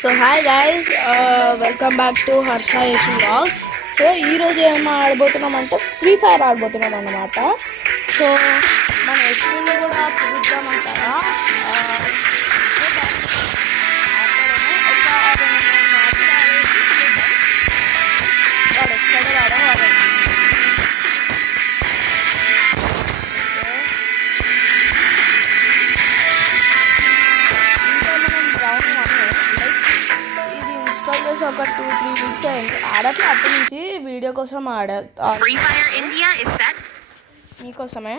So hi guys, welcome back to Harsha Yashu vlog. So ఈరోజు ఏమో ఆడబోతున్నామంటే ఫ్రీ ఫైర్ ఆడబోతున్నాం అన్నమాట. సో మన యశుని కూడా పిలుద్దామంటారా? వాడు వస్తాడు వాడు వాడు ఒక 2-3 వీక్స్ అయింది ఆడట్లే. అప్పటి నుంచి వీడియో కోసం మీకోసమే.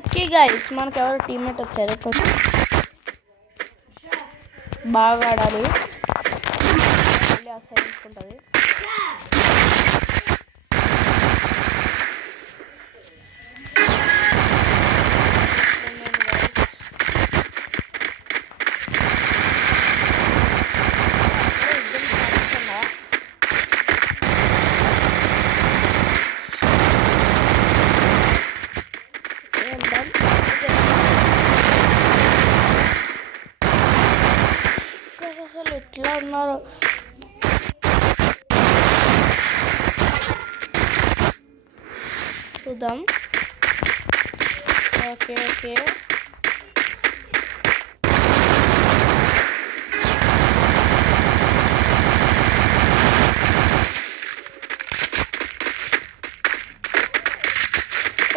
ఓకే గైస్, మనకు ఎవరు టీమ్మేట్ వచ్చారు, కొంచెం బాగా ఆడాలి. మళ్ళీ అసలు తీసుకుంటుంది. అసలు ఎట్లా ఉన్నారు చూద్దాం. ఓకే ఓకే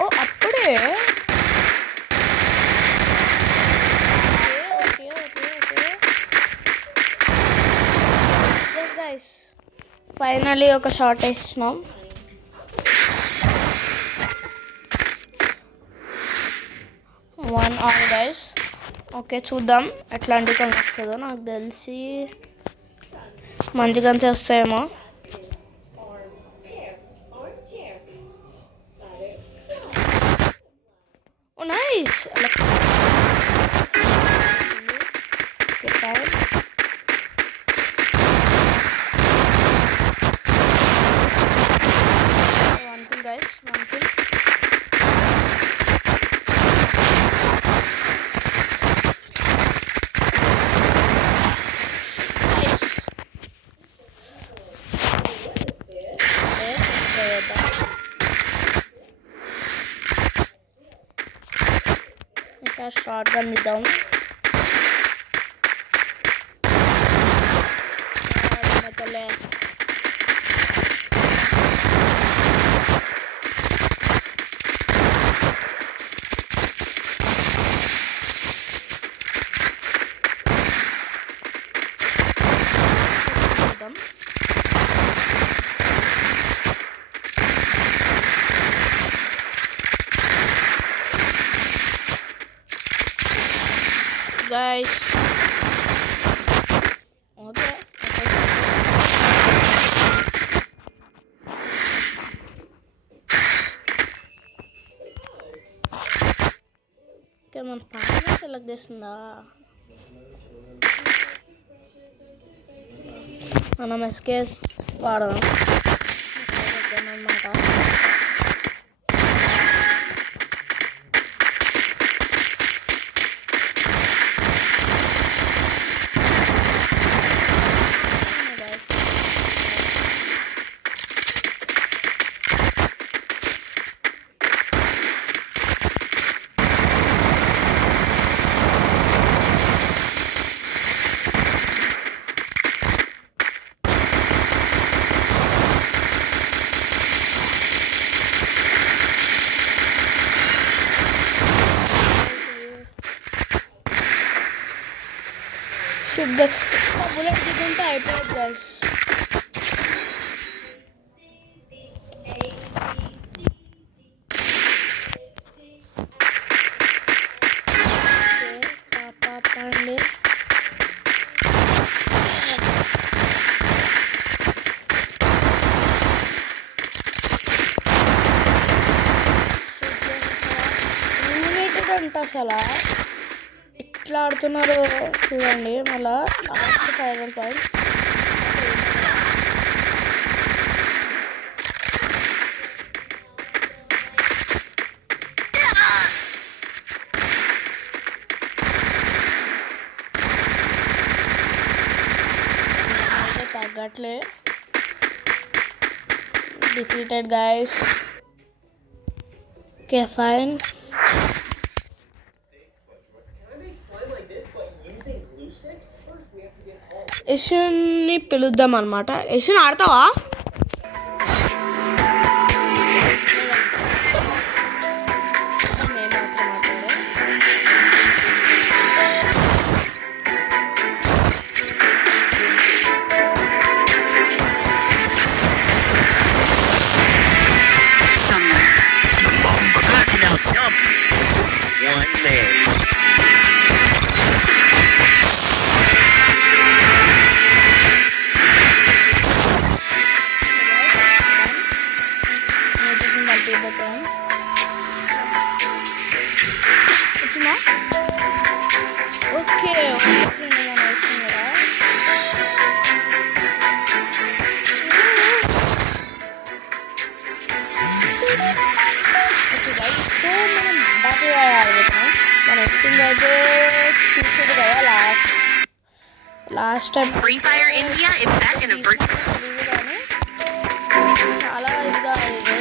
ఓ అప్పుడే ఫైనలీ ఒక షాట్ వేసినాం. One all guys. ఓకే చూద్దాం ఎట్లాంటి గన్స్ వస్తుందో. నాకు తెలిసి మంచి గన్స్ వస్తాయేమో. ఓ నైస్. షార్ట్ గన్ ఇద్దాం. Guys, okay. మన ప్యాన్ సెలెక్ట్ చేస్తుందా? మనం ఎస్కేస్ వాడదాం అన్నమాట. బుల్లెట్ దిగుంటే అయిపోయింది గైస్. పాపండి అంట అసలు ఎట్లా ఆడుతున్నారు చూడండి. మళ్ళా లాస్ట్ 5 పాయింట్స్. రావట్లే. Defeated guys. Okay, fine. యశ్ని పిలుద్దాం అనమాట. యశ్ని ఆడతావా? Last time Free Fire India is set in a virtual చాలా ఇదిగా ఇది.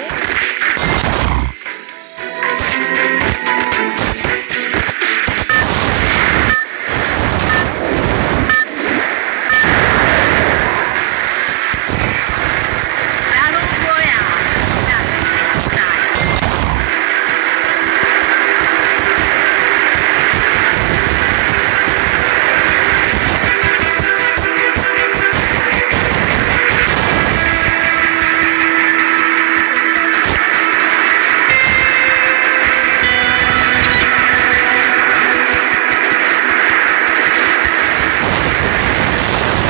battle royale. That's style.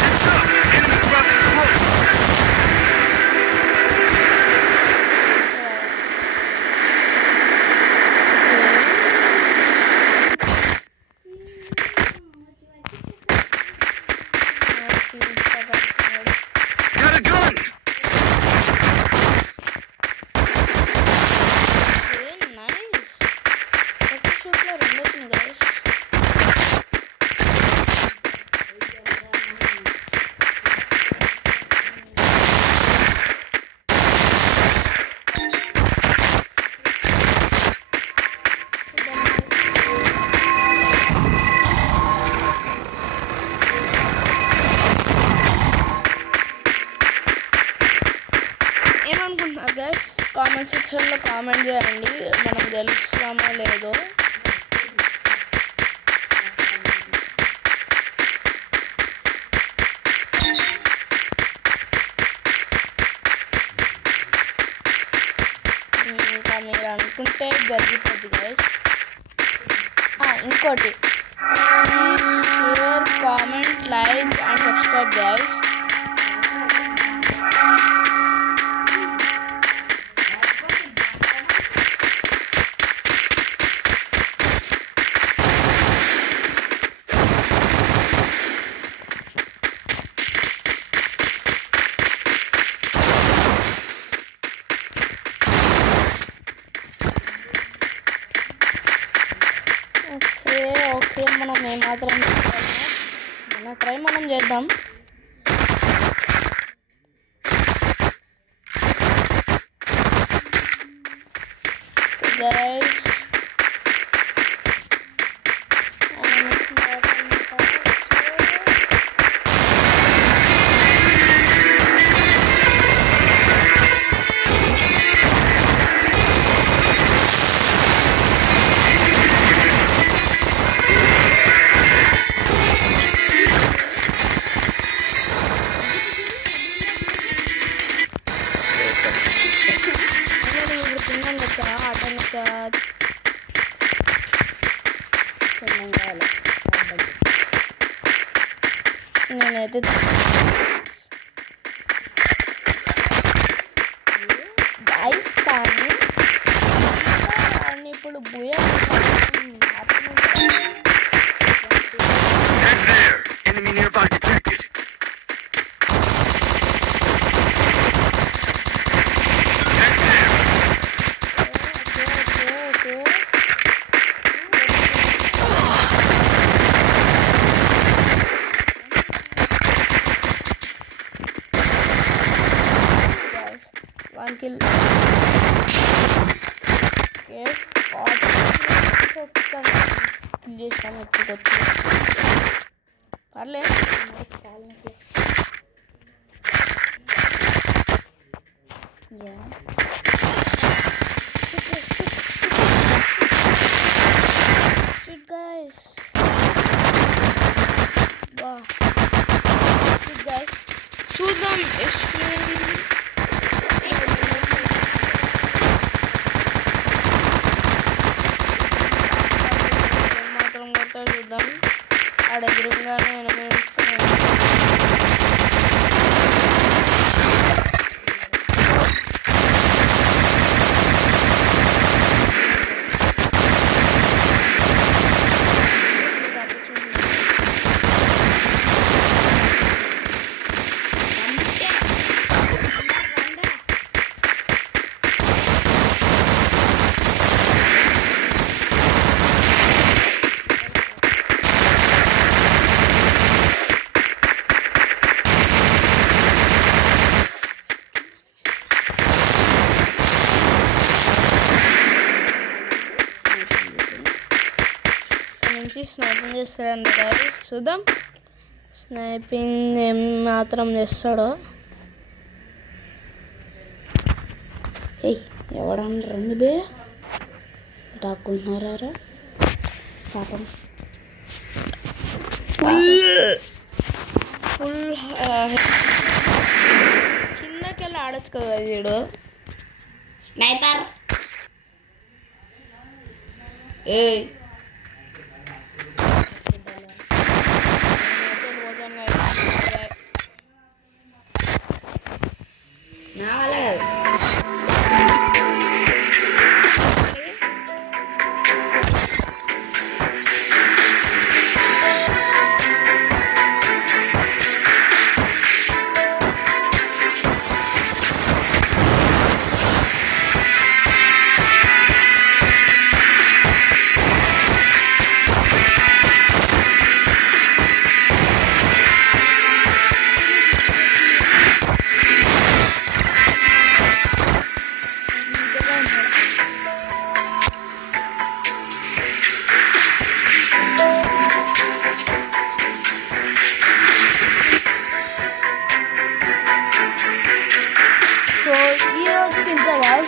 Heads up! Enemy dropping close! Got a gun! ఏమనుకుంటున్నారు గైస్? కామెంట్ సెక్షన్లో కామెంట్ చేయండి, మనం గెలుస్తామో లేదో. ఇంకా మీరు అనుకుంటే జరిగిపోద్ది గైస్. ఇంకోటి, share, comment, like and subscribe guys. Okay మనం ఏమాత్రం మన ట్రై మనం చేద్దాం. గైస్ నేనైతే గైస్ కానీ ఇప్పుడు బుయా Head there! Enemy nearby detected! Head there! Kill kill చేసాను ఎప్పుడు వచ్చి పర్లేదు guys wow guys చూద్దాం మాత్రం కొడతాడు చూద్దాం ఆడ ఎదురుగానే స్నైపింగ్ చేస్తాడండి గైస్ చూద్దాం స్నైపింగ్ ఏం మాత్రం చేస్తాడో ఏయ్ ఎవడన్నా రండి బే దాక్కుంటున్నారా పాపం ఫుల్ చిన్నకెళ్ళి ఆడచ్చు కదా వీడు స్నైపర్ ఏయ్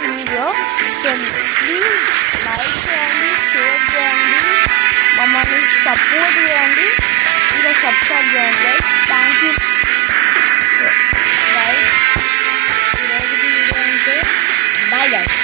వీడియో ప్లీజ్ లైక్ చేయండి షేర్ చేయండి మమ్మల్ని సపోర్ట్ చేయండి ఇంకా సబ్స్క్రైబ్ చేయండి థ్యాంక్ యూ గైస్ ఈరోజు వీడియో అంటే బాయ్ గైస్